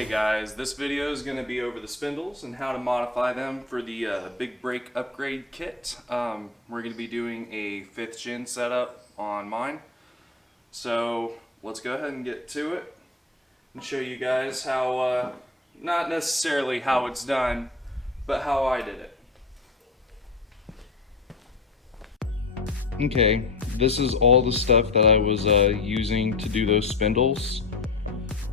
Okay guys, this video is going to be over the spindles and how to modify them for the big brake upgrade kit. We're going to be doing a 5th gen setup on mine. So let's go ahead and get to it and show you guys how, not necessarily how it's done, but how I did it. Okay, this is all the stuff that I was using to do those spindles.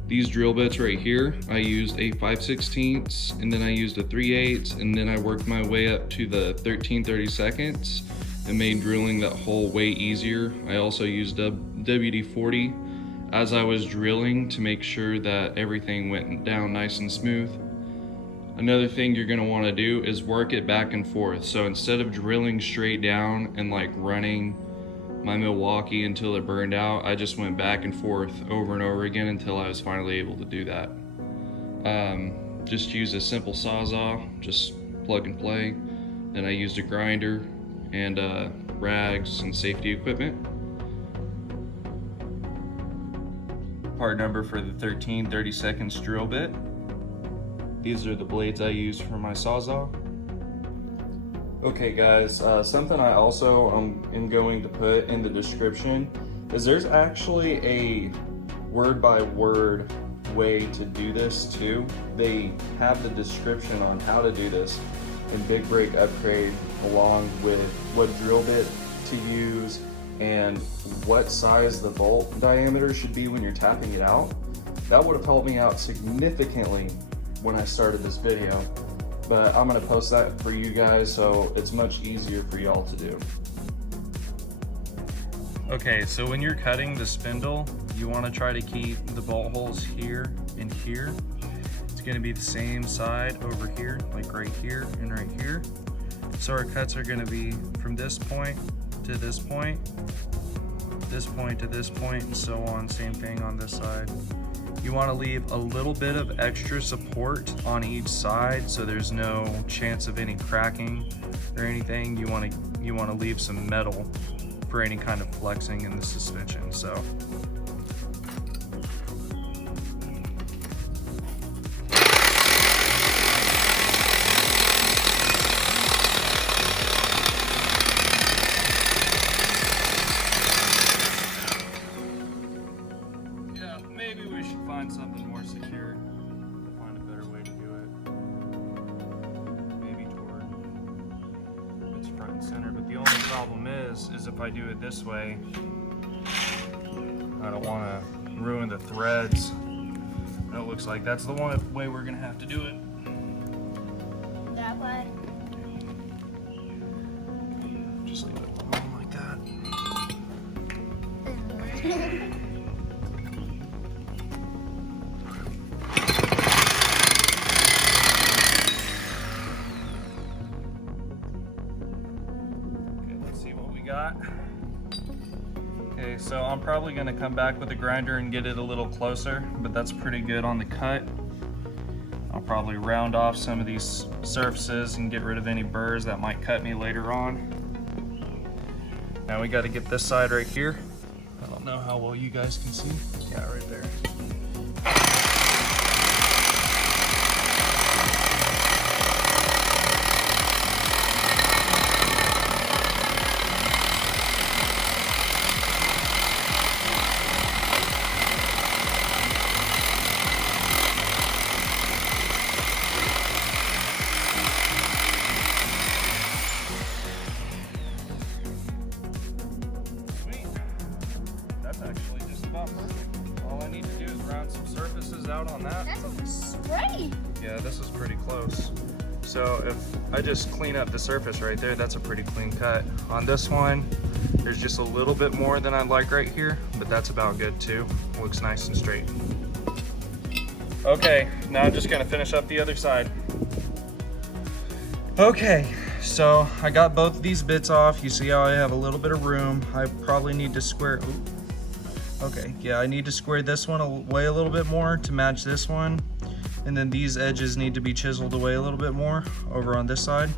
These drill bits right here, I used a 5/16 and then I used a 3/8 and then I worked my way up to the 13/32 and made drilling that hole way easier. I also used a WD-40 as I was drilling to make sure that everything went down nice and smooth. Another thing you're going to want to do is work it back and forth. So instead of drilling straight down and like running my Milwaukee until it burned out, I just went back and forth over and over again until I was finally able to do that. Just use a simple Sawzall, just plug and play. Then I used a grinder and rags and safety equipment. Part number for the 13/32 drill bit. These are the blades I use for my Sawzall. Okay guys, something I also am going to put in the description is there's actually a word-by-word way to do this too. They have the description on how to do this in Big Brake Upgrade, along with what drill bit to use and what size the bolt diameter should be when you're tapping it out. That would have helped me out significantly when I started this video. But I'm gonna post that for you guys so it's much easier for y'all to do. Okay, so when you're cutting the spindle, you wanna try to keep the bolt holes here and here. It's gonna be the same side over here, like right here and right here. So our cuts are gonna be from this point to this point to this point, and so on, same thing on this side. You want to leave a little bit of extra support on each side so there's no chance of any cracking or anything. You want to leave some metal for any kind of flexing in the suspension. So maybe we should find something more secure, find a better way to do it. Maybe toward it's front and center, but the only problem is if I do it this way, I don't want to ruin the threads. And it looks like that's the one way we're gonna have to do it. That way? Just leave it alone like that. Got. Okay, so I'm probably going to come back with a grinder and get it a little closer, but that's pretty good on the cut. I'll probably round off some of these surfaces and get rid of any burrs that might cut me later on. Now we got to get this side right here. I don't know how well you guys can see. Yeah, right there. Actually just about perfect. All I need to do is round some surfaces out on that. That's great. Yeah, this is pretty close. So if I just clean up the surface right there, that's a pretty clean cut. On this one, there's just a little bit more than I'd like right here, but that's about good too. Looks nice and straight. Okay, now I'm just gonna finish up the other side. Okay, so I got both of these bits off. You see how I have a little bit of room. I probably need to square, okay, yeah, I need to square this one away a little bit more to match this one. And then these edges need to be chiseled away a little bit more over on this side.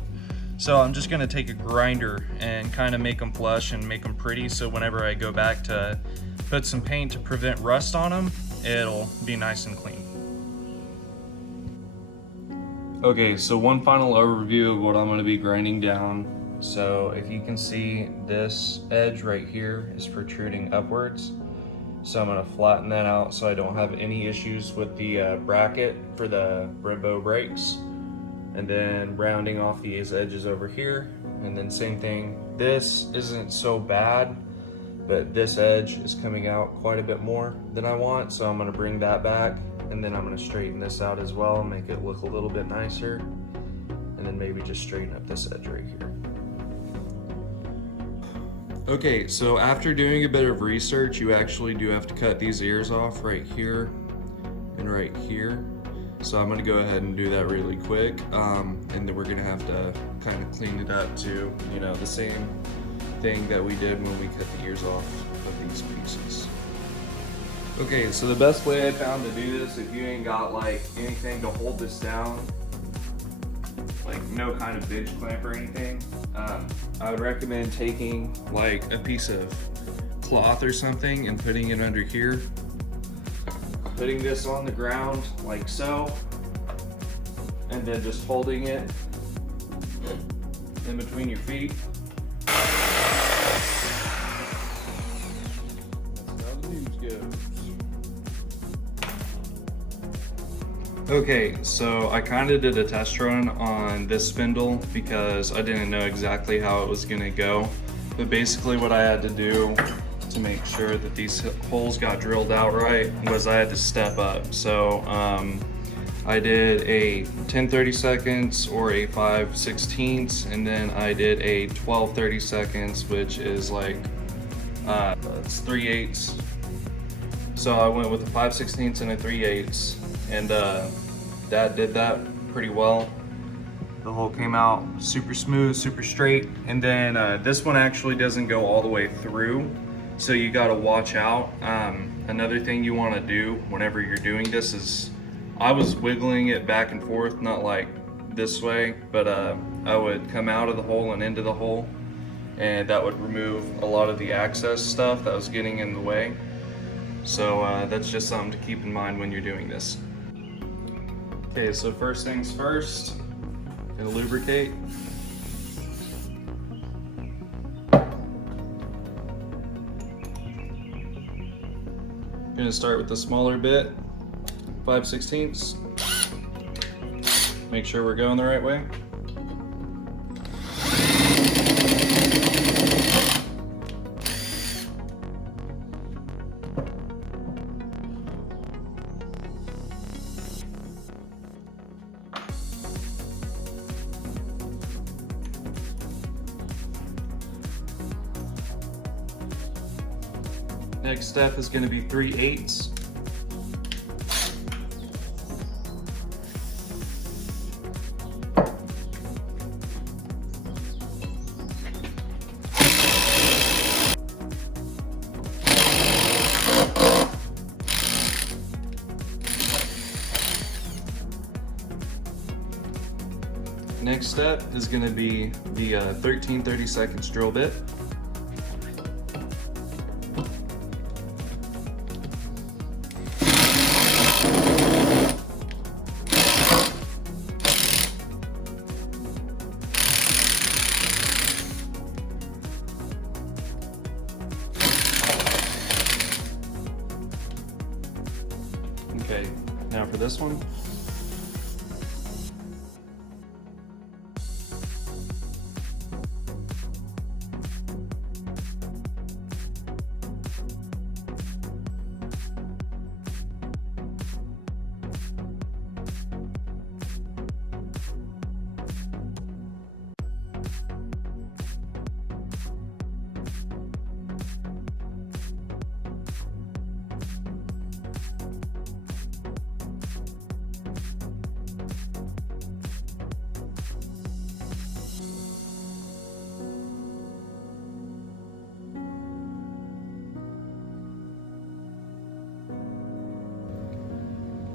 So I'm just gonna take a grinder and kind of make them flush and make them pretty, so whenever I go back to put some paint to prevent rust on them, it'll be nice and clean. Okay, so one final overview of what I'm going to be grinding down. So if you can see, this edge right here is protruding upwards. So I'm going to flatten that out so I don't have any issues with the bracket for the brembo brakes. And then rounding off these edges over here. And then same thing, this isn't so bad, but this edge is coming out quite a bit more than I want. So I'm going to bring that back. And then I'm going to straighten this out as well, make it look a little bit nicer. And then maybe just straighten up this edge right here. Okay, so after doing a bit of research, you actually do have to cut these ears off right here and right here. So I'm gonna go ahead and do that really quick. And then we're gonna have to kind of clean it up to, you know, the same thing that we did when we cut the ears off of these pieces. Okay, so the best way I found to do this, if you ain't got like anything to hold this down, like no kind of bench clamp or anything, I would recommend taking like a piece of cloth or something and putting it under here. Putting this on the ground like so, and then just holding it in between your feet. That's how the news goes. Okay, so I kind of did a test run on this spindle because I didn't know exactly how it was gonna go. But basically what I had to do to make sure that these holes got drilled out right was I had to step up. So I did a 10/32 or a 5/16, and then I did a 12/32, which is like it's 3/8. So I went with a 5/16 and a 3/8, and Dad did that pretty well. The hole came out super smooth, super straight, and then this one actually doesn't go all the way through, so you got to watch out. Another thing you want to do whenever you're doing this is, I was wiggling it back and forth, not like this way, but I would come out of the hole and into the hole, and that would remove a lot of the access stuff that was getting in the way. So that's just something to keep in mind when you're doing this. Okay, so first things first, gonna lubricate. Gonna start with the smaller bit, 5/16. Make sure we're going the right way. Next step is going to be 3/8. Next step is going to be the 13/32 drill bit. Okay, now for this one.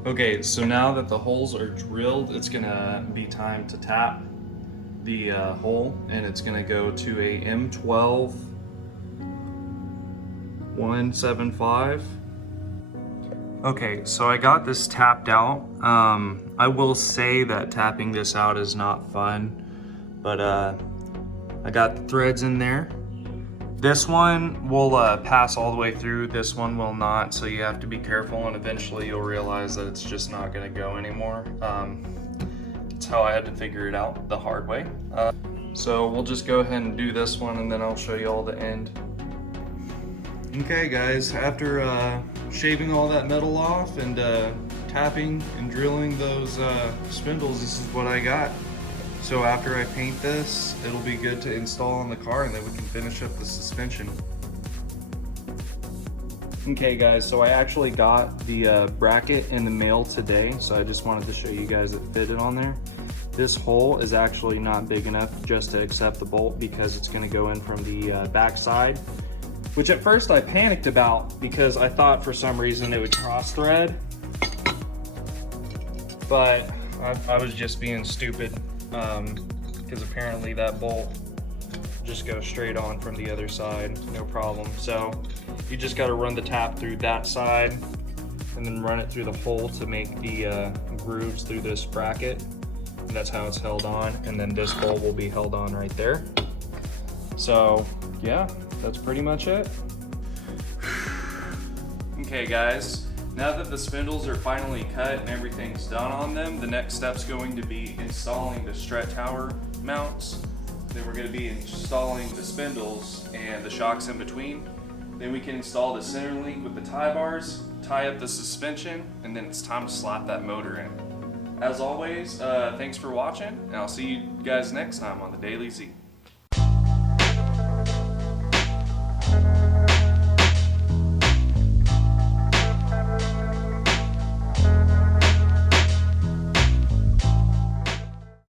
Okay, so now that the holes are drilled, it's gonna be time to tap the hole, and it's gonna go to a M12 175. Okay, so I got this tapped out. I will say that tapping this out is not fun, but I got the threads in there. This one will pass all the way through, this one will not, so you have to be careful, and eventually you'll realize that it's just not gonna go anymore. That's how I had to figure it out the hard way. So we'll just go ahead and do this one, and then I'll show you all the end. Okay guys, after shaving all that metal off and tapping and drilling those spindles, this is what I got. So after I paint this, it'll be good to install on the car, and then we can finish up the suspension. Okay guys, so I actually got the bracket in the mail today, so I just wanted to show you guys it fitted on there. This hole is actually not big enough just to accept the bolt because it's going to go in from the back side, which at first I panicked about because I thought for some reason it would cross thread, but I was just being stupid because apparently that bolt just goes straight on from the other side, no problem. So you just got to run the tap through that side and then run it through the hole to make the grooves through this bracket. And that's how it's held on, and then this bolt will be held on right there. So yeah, that's pretty much it. Okay guys, now that the spindles are finally cut and everything's done on them, the next step's going to be installing the strut tower mounts. Then we're going to be installing the spindles and the shocks in between. Then we can install the center link with the tie bars, tie up the suspension, and then it's time to slap that motor in. As always, thanks for watching, and I'll see you guys next time on the Daily Z.